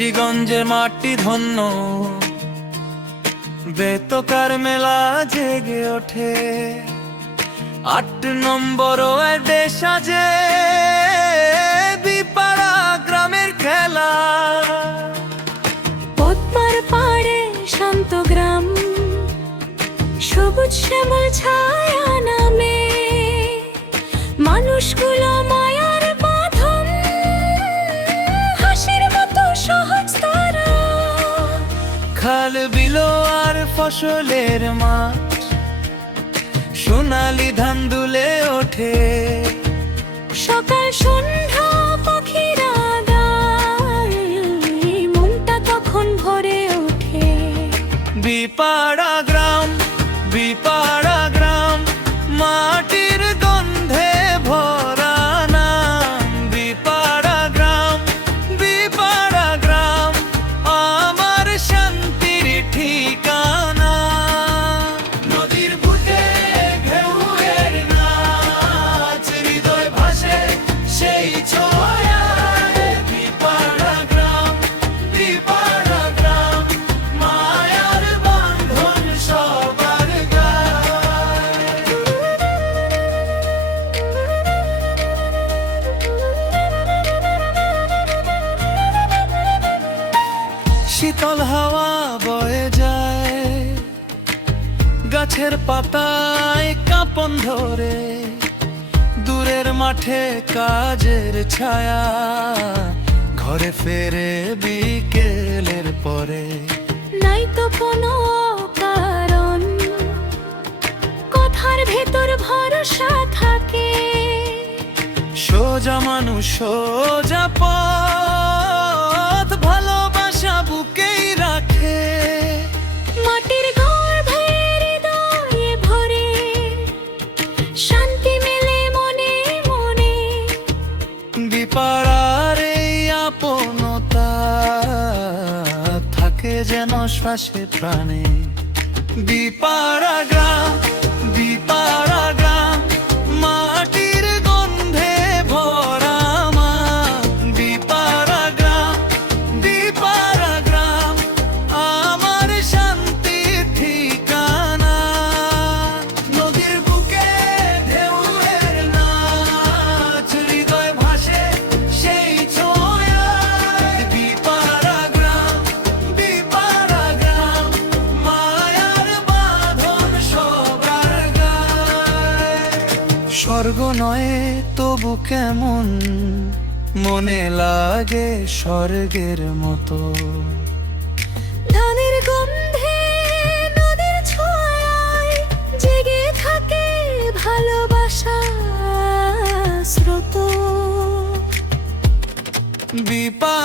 মুন্সিগঞ্জের মাটি ধন্য, বেতকার মেলা জেগে ওঠে। ৮ নম্বর ওয়ার্ডে সাজে বিপাড়া গ্রামের খেলা। পদ্মার পাড়ে শান্ত গ্রাম, সবুজ শ্যামল ছায়া নামে, মানুষগুলো মায়ার বাঁধন, হাসির মতো সহজ তারা। খাল বিলো আর ফসলের মাঠ, সোনালি ধান দুলে ওঠে। সকাল সন্ধ্যা পাখিরা গায়, মনটা তখন ভরে ওঠে। বিপাড়া গ্রাম, বিপাড়া গ্রাম, মাটির গন্ধে ভরা নাম। বিপাড়া গ্রাম, বিপাড়া গ্রাম, আমার শান্তির ঠিকানা। নদীর বুকে ঢেউয়ের নাচ, হৃদয় ভাসে সেই ছোঁয়ায়। বিপাড়া গ্রাম, বিপাড়া গ্রাম, মায়ার বাঁধন সবার গায়। শীতল হাওয়া বয়ে যায়, গাছের পাতায় কাঁপন ধরে। দূরের মাঠে কাজের ছায়া, ঘরে ফেরে বিকেলের পরে। নাই তো কোনো কারণ, কথার ভেতর ভরসা থাকে। সোজা মানুষ সোজা পথ, ভালোবাসা বুকেই রাখে। মাটির ঘর ভেঙে হৃদয়ে ভরে, শান্তি মেলে মনে মনে। বিপাড়ার এই আপনতা থাকে যেন শ্বাসে প্রাণে। বিপাড়া গ্রাম, বিপাড়া গ্রাম, মাটির গন্ধে ভরা মা। বিপাড়া গ্রাম, বিপাড়া গ্রাম, আমার শান্তির ঠিকানা। নদীর বুকে ঢেউয়ের নাচ, হৃদয় ভাসে সেই ছোঁয়ায়। বিপাড়া গ্রাম, বিপাড়া গ্রাম, মায়ার বাঁধন সবার গায়। স্বর্গ নয় তবু কেমন মনে লাগে স্বর্গের মতো। ধানের গন্ধে নদীর ছোঁয়ায় জেগে থাকে ভালোবাসা স্রোত। বিপা